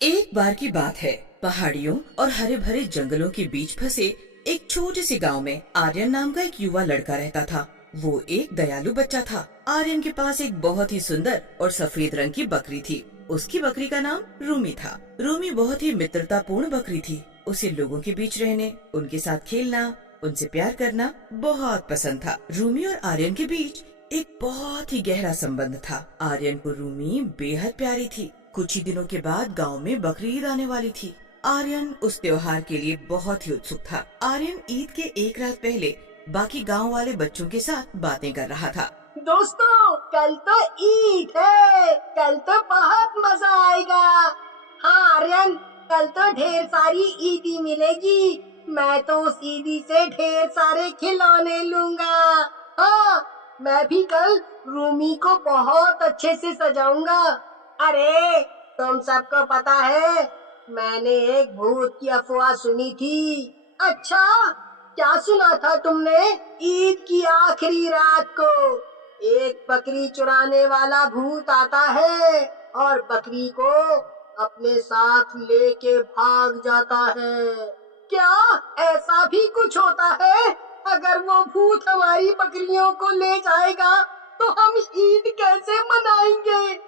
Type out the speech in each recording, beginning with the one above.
एक बार की बात है। पहाड़ियों और हरे भरे जंगलों के बीच फंसे एक छोटे से गांव में आर्यन नाम का एक युवा लड़का रहता था। वो एक दयालु बच्चा था। आर्यन के पास एक बहुत ही सुंदर और सफेद रंग की बकरी थी। उसकी बकरी का नाम रूमी था। रूमी बहुत ही मित्रतापूर्ण बकरी थी। उसे लोगों के बीच रहने, उनके साथ खेलना, उनसे प्यार करना बहुत पसंद था। रूमी और आर्यन के बीच एक बहुत ही गहरा संबंध था। आर्यन को रूमी बेहद प्यारी थी। कुछ ही दिनों के बाद गांव में बकरी ईद आने वाली थी। आर्यन उस त्योहार के लिए बहुत ही उत्सुक था। आर्यन ईद के एक रात पहले बाकी गांव वाले बच्चों के साथ बातें कर रहा था। दोस्तों, कल तो ईद है। कल तो बहुत मजा आएगा। हाँ आर्यन, कल तो ढेर सारी ईदी मिलेगी। मैं तो उस ईदी से ढेर सारे खिलौने लूंगा। हाँ, मैं भी कल रूमी को बहुत अच्छे से सजाऊंगा। अरे, तुम सबको पता है, मैंने एक भूत की अफवाह सुनी थी। अच्छा, क्या सुना था तुमने? ईद की आखिरी रात को एक बकरी चुराने वाला भूत आता है और बकरी को अपने साथ लेके भाग जाता है। क्या ऐसा भी कुछ होता है? अगर वो भूत हमारी बकरियों को ले जाएगा तो हम ईद कैसे मनाएंगे?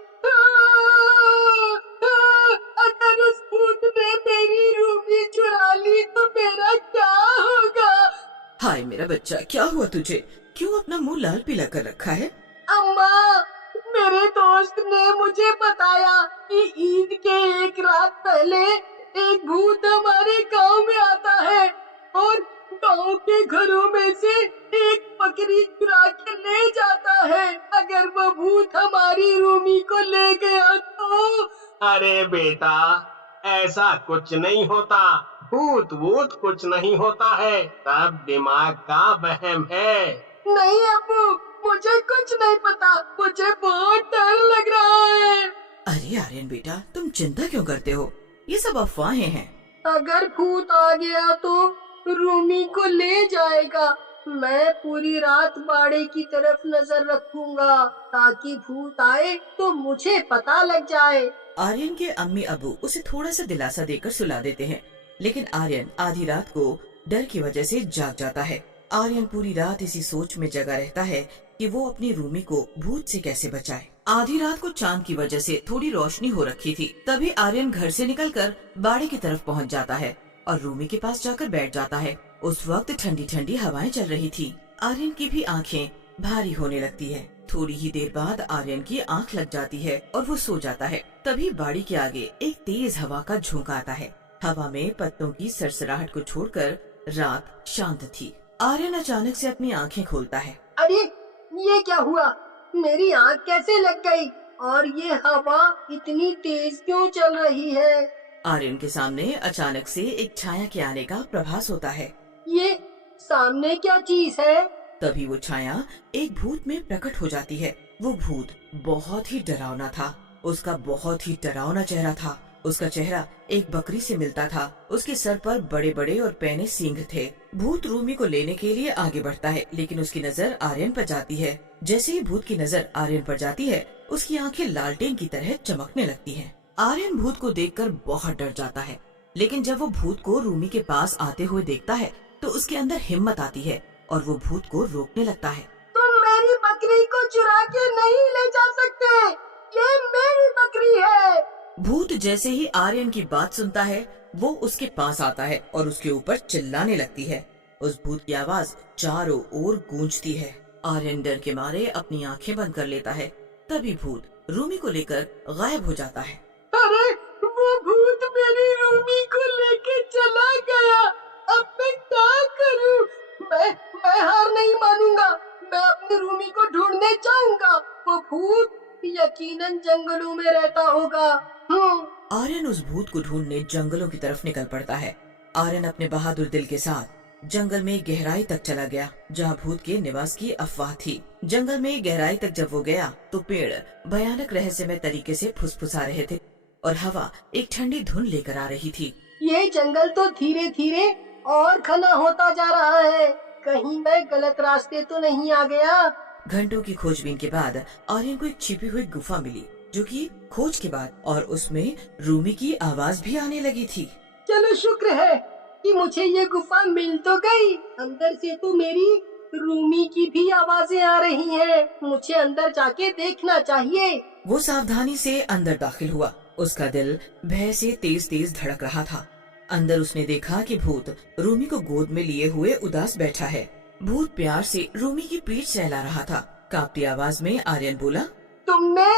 अगर उस भूत ने मेरी रूबी चुरा ली तो मेरा क्या होगा? हाय मेरा बच्चा, क्या हुआ तुझे? क्यों अपना मुंह लाल पीला कर रखा है? अम्मा, मेरे दोस्त ने मुझे बताया कि ईद के एक रात पहले एक भूत हमारे गांव में आता है और गांव के घरों में से एक बकरी चुरा के ले जाता है। अगर वो भूत हमारी रूमी को ले गया तो? अरे बेटा, ऐसा कुछ नहीं होता। भूत वूत कुछ नहीं होता है, सब दिमाग का वहम है। नहीं अब्बू, मुझे कुछ नहीं पता। मुझे बहुत डर लग रहा है। अरे आर्यन बेटा, तुम चिंता क्यों करते हो? ये सब अफवाहें हैं। अगर भूत आ गया तो रूमी को ले जाएगा। मैं पूरी रात बाड़े की तरफ नजर रखूंगा ताकि भूत आए तो मुझे पता लग जाए। आर्यन के अम्मी अबू उसे थोड़ा सा दिलासा देकर सुला देते हैं, लेकिन आर्यन आधी रात को डर की वजह से जाग जाता है। आर्यन पूरी रात इसी सोच में जगा रहता है कि वो अपनी रूमी को भूत से कैसे बचाए। आधी रात को चांद की वजह से थोड़ी रोशनी हो रखी थी। तभी आर्यन घर से निकलकर बाड़े की तरफ पहुंच जाता है और रूमी के पास जाकर बैठ जाता है। उस वक्त ठंडी ठंडी हवाएं चल रही थी। आर्यन की भी आंखें भारी होने लगती है। थोड़ी ही देर बाद आर्यन की आंख लग जाती है और वो सो जाता है। तभी बाड़ी के आगे एक तेज हवा का झोंका आता है। हवा में पत्तों की सरसराहट को छोड़कर रात शांत थी। आर्यन अचानक से अपनी आंखें खोलता है। अरे, ये क्या हुआ? मेरी आँख कैसे लग गई? और ये हवा इतनी तेज क्यों चल रही है? आर्यन के सामने अचानक से एक छाया के आने का प्रभास होता है। ये सामने क्या चीज है? तभी वो छाया एक भूत में प्रकट हो जाती है। वो भूत बहुत ही डरावना था। उसका बहुत ही डरावना चेहरा था। उसका चेहरा एक बकरी से मिलता था। उसके सर पर बड़े बड़े और पैने सींग थे। भूत रूमी को लेने के लिए आगे बढ़ता है, लेकिन उसकी नजर आर्यन पर जाती है। जैसे ही भूत की नजर आर्यन पर जाती है, उसकी आंखें लालटेन की तरह चमकने लगती हैं। आर्यन भूत को देखकर बहुत डर जाता है, लेकिन जब वो भूत को रूमी के पास आते हुए देखता है तो उसके अंदर हिम्मत आती है और वो भूत को रोकने लगता है। तुम मेरी बकरी को चुरा के नहीं ले जा सकते। ये मेरी बकरी है। भूत जैसे ही आर्यन की बात सुनता है, वो उसके पास आता है और उसके ऊपर चिल्लाने लगती है। उस भूत की आवाज चारों ओर गूंजती है। आर्यन डर के मारे अपनी आंखें बंद कर लेता है। तभी भूत रूमी को लेकर गायब हो जाता है। अरे, वो भूत मेरी रूमी को लेके चला गया। अब मैं क्या करूं? मैं हार नहीं मानूंगा। मैं अपनी रूमी को ढूंढने जाऊंगा। वो भूत यकीनन जंगलों में रहता होगा। आर्यन उस भूत को ढूंढने जंगलों की तरफ निकल पड़ता है। आर्यन अपने बहादुर दिल के साथ जंगल में गहराई तक चला गया, जहाँ भूत के निवास की अफवाह थी। जंगल में गहराई तक जब वो गया तो पेड़ भयानक रहस्यमय तरीके से फुसफुसा रहे थे और हवा एक ठंडी धुन लेकर आ रही थी। ये जंगल तो धीरे धीरे और घना होता जा रहा है। कहीं मैं गलत रास्ते तो नहीं आ गया? घंटों की खोजबीन के बाद आर्यन को एक छिपी हुई गुफा मिली। जो कि खोज के बाद, और उसमें रूमी की आवाज भी आने लगी थी। चलो शुक्र है कि मुझे ये गुफा मिल तो गई। अंदर से तो मेरी रूमी की भी आवाजें आ रही हैं। मुझे अंदर जाके देखना चाहिए। वो सावधानी से अंदर दाखिल हुआ। उसका दिल भय से तेज तेज धड़क रहा था। अंदर उसने देखा कि भूत रूमी को गोद में लिए हुए उदास बैठा है। भूत प्यार से रूमी की पीठ सहला रहा था। कांपती आवाज में आर्यन बोला, तुमने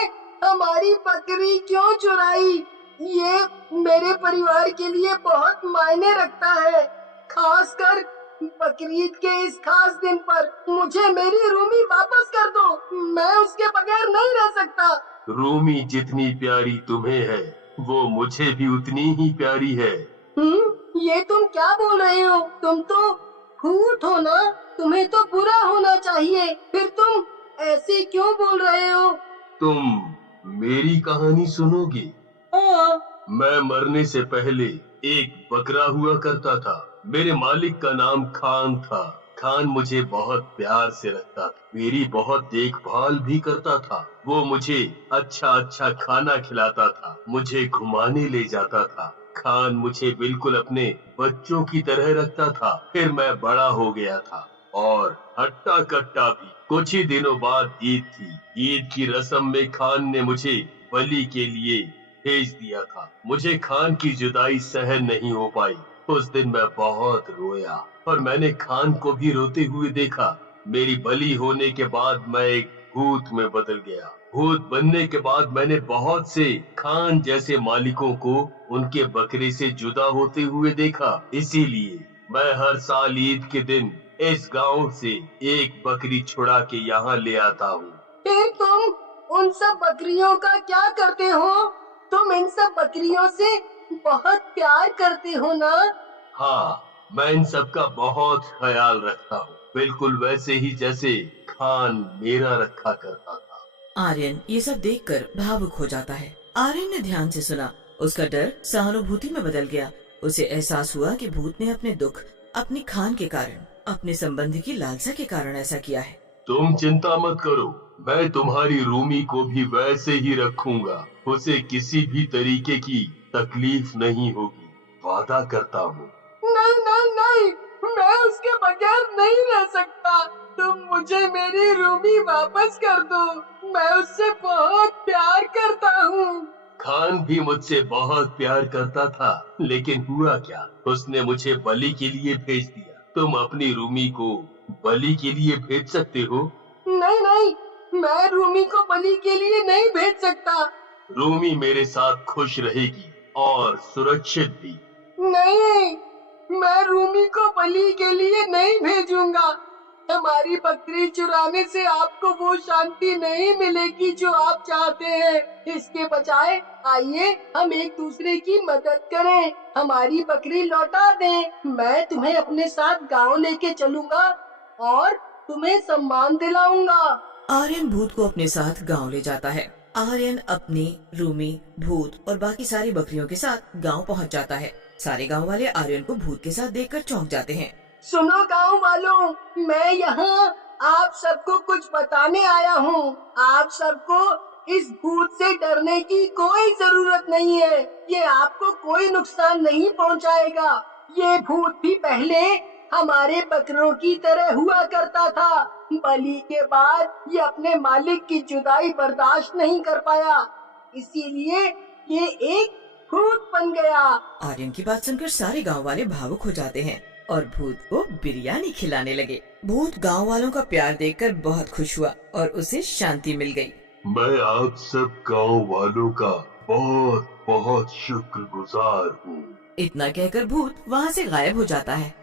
हमारी बकरी क्यों चुराई? ये मेरे परिवार के लिए बहुत मायने रखता है, खासकर बकरीद के इस खास दिन पर। मुझे मेरी रूमी वापस कर दो। मैं उसके बगैर नहीं रह सकता। रूमी जितनी प्यारी तुम्हें है, वो मुझे भी उतनी ही प्यारी है। ये तुम क्या बोल रहे हो? तुम तो भूत हो ना, तुम्हें तो बुरा होना चाहिए। फिर तुम ऐसे क्यों बोल रहे हो? तुम मेरी कहानी सुनोगी? हाँ। मैं मरने से पहले एक बकरा हुआ करता था। मेरे मालिक का नाम खान था। खान मुझे बहुत प्यार से रखता था, मेरी बहुत देखभाल भी करता था। वो मुझे अच्छा अच्छा खाना खिलाता था, मुझे घुमाने ले जाता था। खान मुझे बिल्कुल अपने बच्चों की तरह रखता था। फिर मैं बड़ा हो गया था और हट्टा कट्टा भी। कुछ ही दिनों बाद ईद थी। ईद की रस्म में खान ने मुझे बलि के लिए भेज दिया था। मुझे खान की जुदाई सहन नहीं हो पाई। उस दिन मैं बहुत रोया और मैंने खान को भी रोते हुए देखा। मेरी बलि होने के बाद मैं एक भूत में बदल गया। भूत बनने के बाद मैंने बहुत से खान जैसे मालिकों को उनके बकरे से जुदा होते हुए देखा। इसीलिए मैं हर साल ईद के दिन इस गांव से एक बकरी छुड़ा के यहाँ ले आता हूँ। फिर तुम उन सब बकरियों का क्या करते हो? तुम इन सब बकरियों से बहुत प्यार करते हो ना? हाँ, मैं इन सब का बहुत ख्याल रखता हूँ, बिल्कुल वैसे ही जैसे खान मेरा रखा करता था। आर्यन ये सब देखकर भावुक हो जाता है। आर्यन ने ध्यान से सुना। उसका डर सहानुभूति में बदल गया। उसे एहसास हुआ कि भूत ने अपने दुख अपनी खान के कारण, अपने संबंधी की लालसा के कारण ऐसा किया है। तुम चिंता मत करो, मैं तुम्हारी रूमी को भी वैसे ही रखूंगा। उसे किसी भी तरीके की तकलीफ नहीं होगी, वादा करता हूँ। नहीं नहीं नहीं, मैं उसके बगैर नहीं रह सकता। तुम मुझे मेरी रूमी वापस कर दो। मैं उससे बहुत प्यार करता हूँ। खान भी मुझसे बहुत प्यार करता था, लेकिन हुआ क्या, उसने मुझे बलि के लिए भेज दिया। तुम अपनी रूमी को बलि के लिए भेज सकते हो? नहीं नहीं, मैं रूमी को बलि के लिए नहीं भेज सकता। रूमी मेरे साथ खुश रहेगी और सुरक्षित भी। नहीं, मैं रूमी को बलि के लिए नहीं भेजूंगा। हमारी बकरी चुराने से आपको वो शांति नहीं मिलेगी जो आप चाहते हैं। इसके बजाय आइए हम एक दूसरे की मदद करें, हमारी बकरी लौटा दें। मैं तुम्हें अपने साथ गांव लेके चलूंगा और तुम्हें सम्मान दिलाऊंगा। आर्यन भूत को अपने साथ गांव ले जाता है। आर्यन अपनी, रूमी, भूत और बाकी सारी बकरियों के साथ गांव पहुंच जाता है। सारे गांव वाले आर्यन को भूत के साथ देखकर चौंक जाते हैं। सुनो गांव वालों, मैं यहाँ आप सबको कुछ बताने आया हूँ। आप सबको इस भूत से डरने की कोई जरूरत नहीं है। ये आपको कोई नुकसान नहीं पहुँचाएगा। ये भूत भी पहले हमारे बकरों की तरह हुआ करता था। बलि के बाद ये अपने मालिक की जुदाई बर्दाश्त नहीं कर पाया, इसीलिए ये एक भूत बन गया। आर्यन की बात सुनकर सारे गांव वाले भावुक हो जाते हैं और भूत को बिरयानी खिलाने लगे। भूत गांव वालों का प्यार देखकर बहुत खुश हुआ और उसे शांति मिल गई। मैं आप सब गांव वालों का बहुत बहुत शुक्रगुजार हूँ। इतना कहकर भूत वहाँ से गायब हो जाता है।